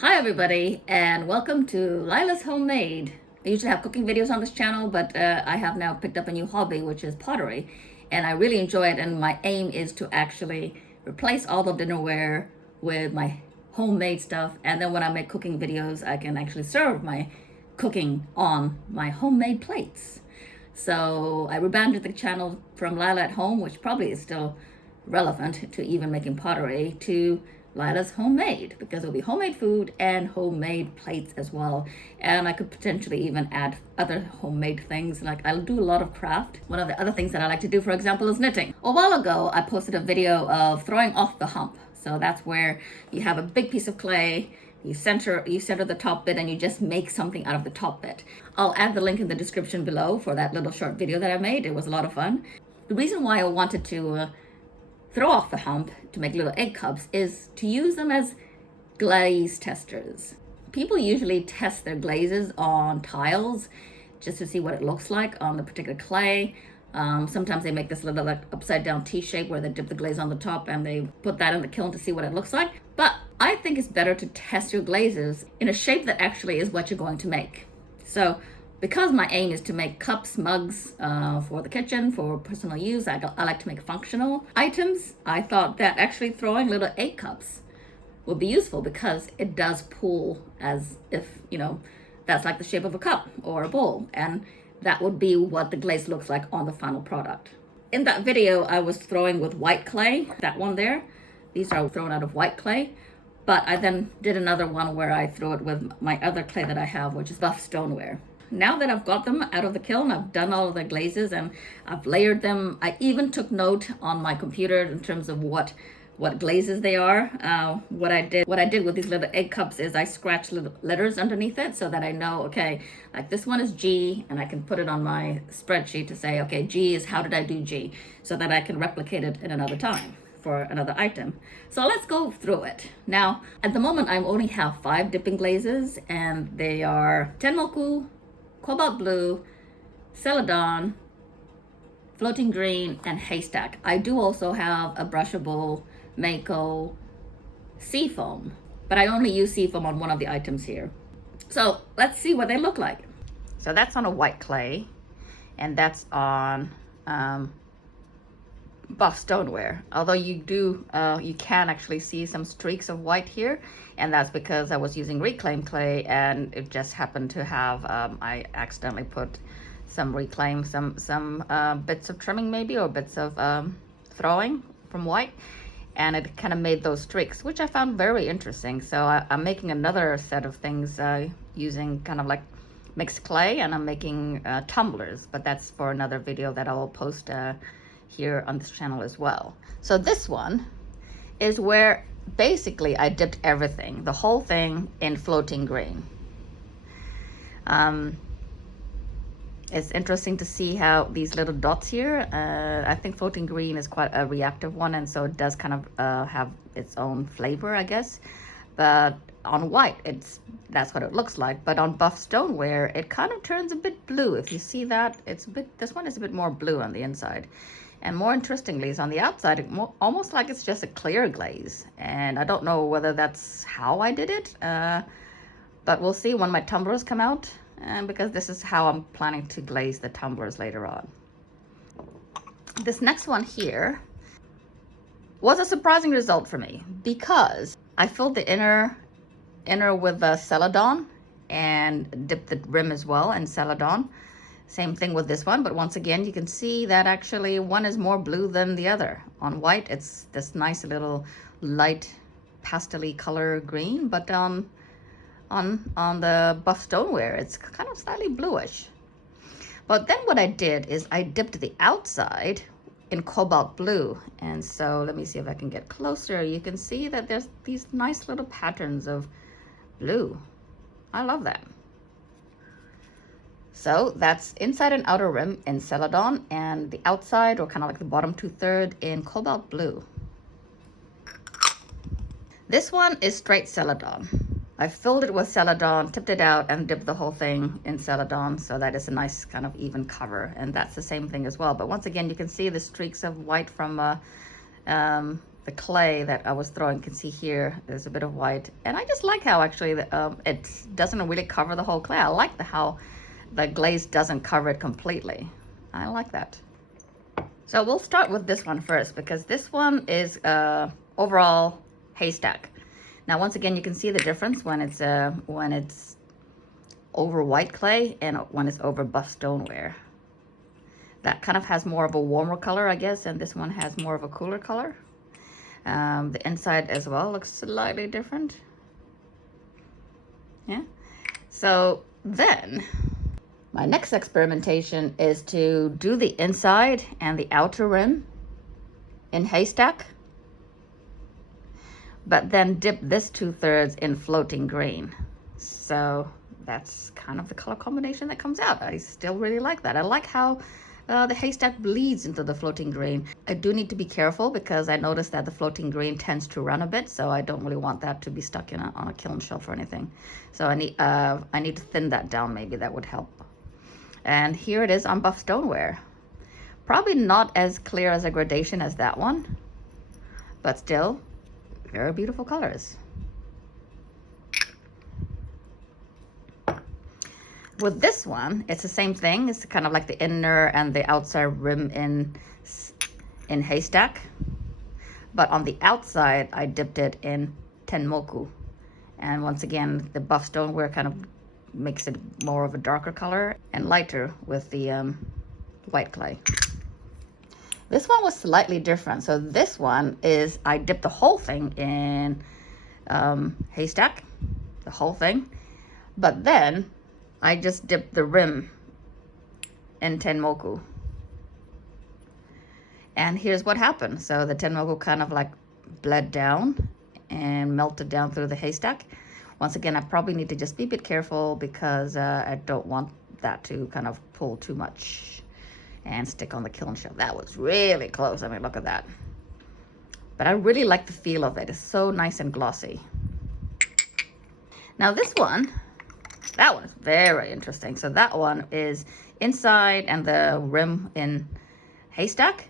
Hi everybody, and welcome to Lila's Homemade. I usually have cooking videos on this channel, but I have now picked up a new hobby, which is pottery, and I really enjoy it, and my aim is to actually replace all the dinnerware with my homemade stuff, and then when I make cooking videos, I can actually serve my cooking on my homemade plates. So I rebranded the channel from Lila at Home, which probably is still relevant to even making pottery, to Lila's Homemade, because it'll be homemade food and homemade plates as well. And I could potentially even add other homemade things, like I'll do a lot of craft. One of the other things that I like to do, for example, is knitting. A while ago, I posted a video of throwing off the hump. So that's where you have a big piece of clay, you center the top bit, and you just make something out of the top bit. I'll add the link in the description below for that little short video that I made. It was a lot of fun. The reason why I wanted to throw off the hump to make little egg cups is to use them as glaze testers. People usually test their glazes on tiles just to see what it looks like on the particular clay. Sometimes they make this little like upside down T shape where they dip the glaze on the top and they put that in the kiln to see what it looks like. But I think it's better to test your glazes in a shape that actually is what you're going to make. So because my aim is to make cups, mugs for the kitchen, for personal use, I like to make functional items. I thought that actually throwing little egg cups would be useful because it does pull as if, that's like the shape of a cup or a bowl. And that would be what the glaze looks like on the final product. In that video, I was throwing with white clay, that one there. These are thrown out of white clay. But I then did another one where I throw it with my other clay that I have, which is buff stoneware. Now that I've got them out of the kiln, I've done all of the glazes and I've layered them. I even took note on my computer in terms of what glazes they are. What I did with these little egg cups is I scratched little letters underneath it so that I know, okay, like this one is G, and I can put it on my spreadsheet to say, okay, G is how did I do G, so that I can replicate it in another time for another item. So let's go through it. Now, at the moment, I only have 5 dipping glazes, and they are Tenmoku, Cobalt Blue, Celadon, Floating Green, and Haystack. I do also have a brushable Mako Seafoam, but I only use Seafoam on one of the items here. So let's see what they look like. So that's on a white clay, and that's on buff stoneware. Although you can actually see some streaks of white here, and that's because I was using reclaimed clay, and it just happened to have I accidentally put some reclaim, some bits of trimming maybe, or bits of throwing from white, and it kind of made those streaks, which I found very interesting. So I'm making another set of things using kind of like mixed clay, and I'm making tumblers, but that's for another video that I will post here on this channel as well. So this one is where basically I dipped everything, the whole thing, in floating green. It's interesting to see how these little dots here, I think floating green is quite a reactive one, and so it does kind of have its own flavor, I guess. But on white, that's what it looks like. But on buff stoneware, it kind of turns a bit blue. If you see that, this one is a bit more blue on the inside. And more interestingly, is on the outside, almost like it's just a clear glaze. And I don't know whether that's how I did it, but we'll see when my tumblers come out, because this is how I'm planning to glaze the tumblers later on. This next one here was a surprising result for me, because I filled the inner with Celadon and dipped the rim as well in Celadon. Same thing with this one, but once again, you can see that actually one is more blue than the other. On white, it's this nice little light pastel-y color green, but on the buff stoneware, it's kind of slightly bluish. But then what I did is I dipped the outside in cobalt blue. And so let me see if I can get closer. You can see that there's these nice little patterns of blue. I love that. So that's inside and outer rim in Celadon, and the outside, or kind of like the bottom 2/3, in cobalt blue. This one is straight Celadon. I filled it with Celadon, tipped it out, and dipped the whole thing in Celadon, so that is a nice kind of even cover. And that's the same thing as well. But once again, you can see the streaks of white from the clay that I was throwing. You can see here there's a bit of white, and I just like how actually it doesn't really cover the whole clay. I like how the glaze doesn't cover it completely. I like that. So we'll start with this one first, because this one is overall haystack. Now once again, you can see the difference when it's over white clay and when it's over buff stoneware. That kind of has more of a warmer color, I guess, and this one has more of a cooler color. The inside as well looks slightly different. Yeah. So then my next experimentation is to do the inside and the outer rim in haystack, but then dip this 2/3 in floating green. So that's kind of the color combination that comes out. I still really like that. I like how the haystack bleeds into the floating green. I do need to be careful because I noticed that the floating green tends to run a bit, so I don't really want that to be stuck in on a kiln shelf or anything. So I need to thin that down. Maybe that would help. And here it is on buff stoneware. Probably not as clear as a gradation as that one, but still very beautiful colors. With this one, it's the same thing. It's kind of like the inner and the outside rim in haystack, but on the outside I dipped it in Tenmoku, and once again the buff stoneware kind of makes it more of a darker color and lighter with the white clay. This one was slightly different. So this one is I dipped the whole thing in haystack, the whole thing, but then I just dipped the rim in Tenmoku. And here's what happened. So the Tenmoku kind of like bled down and melted down through the haystack. Once again, I probably need to just be a bit careful because I don't want that to kind of pull too much and stick on the kiln shelf. That was really close. I mean, look at that. But I really like the feel of it. It's so nice and glossy. Now this one, that one is very interesting. So that one is inside and the rim in haystack,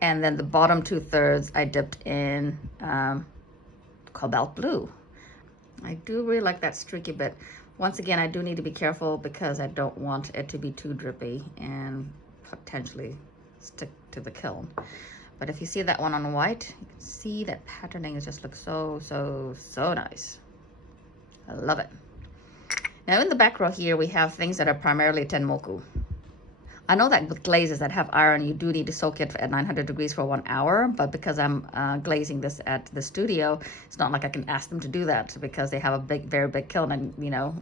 and then the bottom 2/3 I dipped in cobalt blue. I do really like that streaky bit. Once again, I do need to be careful because I don't want it to be too drippy and potentially stick to the kiln. But if you see that one on white, you can see that patterning is just looks so nice. I love it. Now in the back row here, we have things that are primarily Tenmoku. I know that with glazes that have iron, you do need to soak it at 900 degrees for 1 hour, but because I'm glazing this at the studio, it's not like I can ask them to do that because they have a very big kiln, and you know,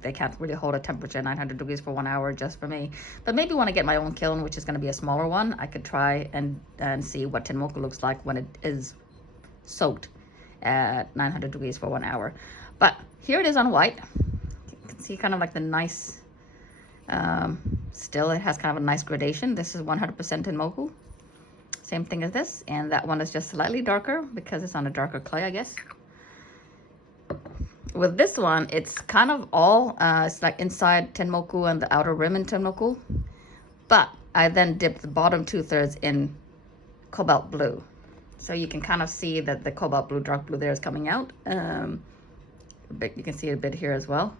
they can't really hold a temperature at 900 degrees for 1 hour just for me. But maybe when I get my own kiln, which is going to be a smaller one, I could try and see what Tenmoku looks like when it is soaked at 900 degrees for 1 hour. But here it is on white. You can see kind of like the nice, still it has kind of a nice gradation. This is 100% Tenmoku. Same thing as this, and that one is just slightly darker because it's on a darker clay, I guess. With this one, it's kind of all, it's like inside Tenmoku and the outer rim in Tenmoku. But I then dipped the bottom 2/3 in cobalt blue. So you can kind of see that the cobalt blue, dark blue there is coming out. But you can see it a bit here as well.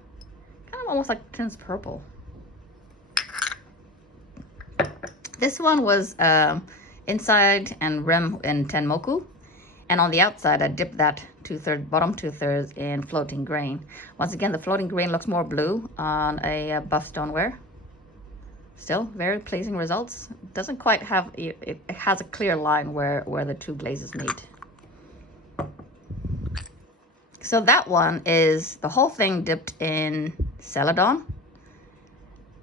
Kind of almost like Tin's purple. This one was inside and rim in Tenmoku, and on the outside I dipped that bottom 2/3 in floating green. Once again, the floating green looks more blue on a buff stoneware. Still very pleasing results. It doesn't quite have, it has a clear line where the two glazes meet. So that one is the whole thing dipped in Celadon,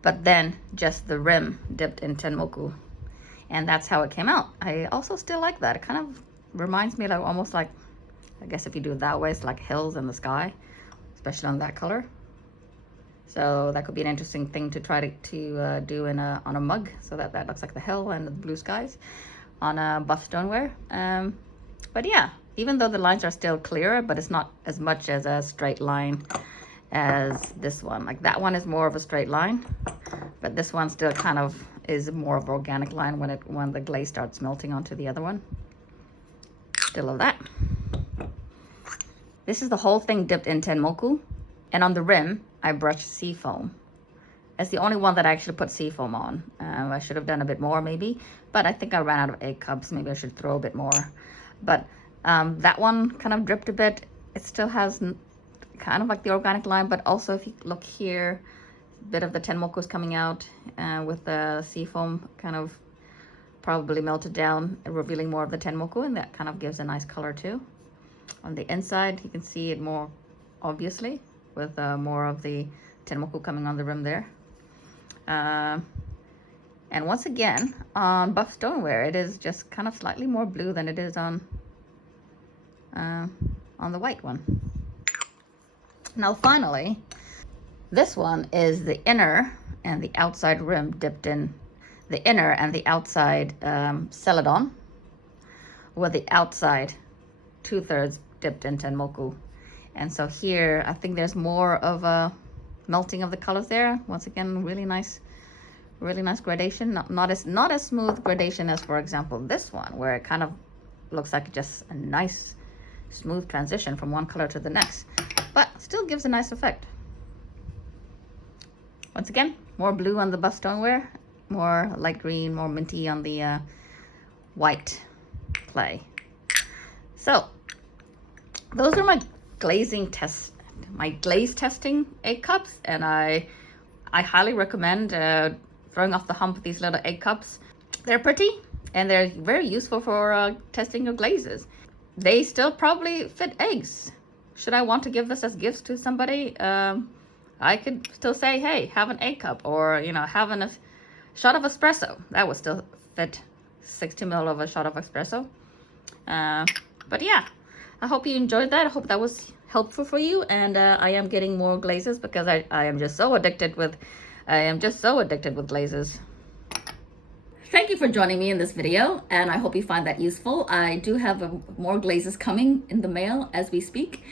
but then just the rim dipped in Tenmoku, and that's how it came out. I also still like that. It kind of reminds me of almost like, I guess if you do it that way, it's like hills in the sky, especially on that color. So that could be an interesting thing to try to do on a mug, so that looks like the hill and the blue skies on a buff stoneware. But yeah, even though the lines are still clearer, but it's not as much as a straight line as this one. Like that one is more of a straight line, but this one still kind of is more of an organic line when the glaze starts melting onto the other one. Still of that. This is the whole thing dipped in Tenmoku, and on the rim I brushed Seafoam. It's the only one that I actually put Seafoam on. I should have done a bit more maybe, but I think I ran out of egg cups. Maybe I should throw a bit more. But that one kind of dripped a bit. It still has kind of like the organic lime, but also if you look here, a bit of the Tenmoku is coming out with the Seafoam kind of probably melted down, revealing more of the Tenmoku, and that kind of gives a nice color too. On the inside, you can see it more obviously with more of the Tenmoku coming on the rim there. And once again, on buff stoneware, it is just kind of slightly more blue than it is on the white one. Now finally, this one is the inner and the outside rim dipped in the inner and the outside Celadon, with the outside 2/3 dipped in Tenmoku. And so here, I think there's more of a melting of the colors there. Once again, really nice gradation. Not as smooth gradation as, for example, this one, where it kind of looks like just a nice smooth transition from one color to the next, but still gives a nice effect. Once again, more blue on the buff stoneware, more light green, more minty on the white clay. So those are my glaze testing egg cups, and I highly recommend throwing off the hump with these little egg cups. They're pretty and they're very useful for testing your glazes. They still probably fit eggs. Should I want to give this as gifts to somebody, I could still say, hey, have an egg cup, or have a shot of espresso. That would still fit 60 ml of a shot of espresso. But yeah, I hope you enjoyed that. I hope that was helpful for you, and I am getting more glazes because I am just so addicted with glazes. Thank you for joining me in this video, and I hope you find that useful. I do have more glazes coming in the mail as we speak.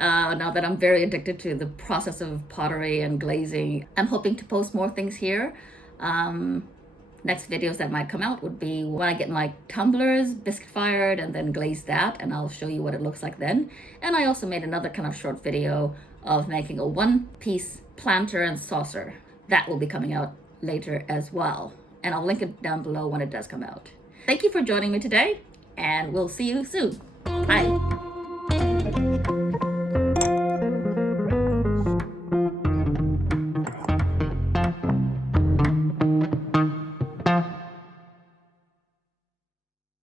Now that I'm very addicted to the process of pottery and glazing, I'm hoping to post more things here. Next videos that might come out would be when I get my tumblers biscuit fired and then glaze that, and I'll show you what it looks like then. And I also made another kind of short video of making a one-piece planter and saucer. That will be coming out later as well, and I'll link it down below when it does come out. Thank you for joining me today, and we'll see you soon.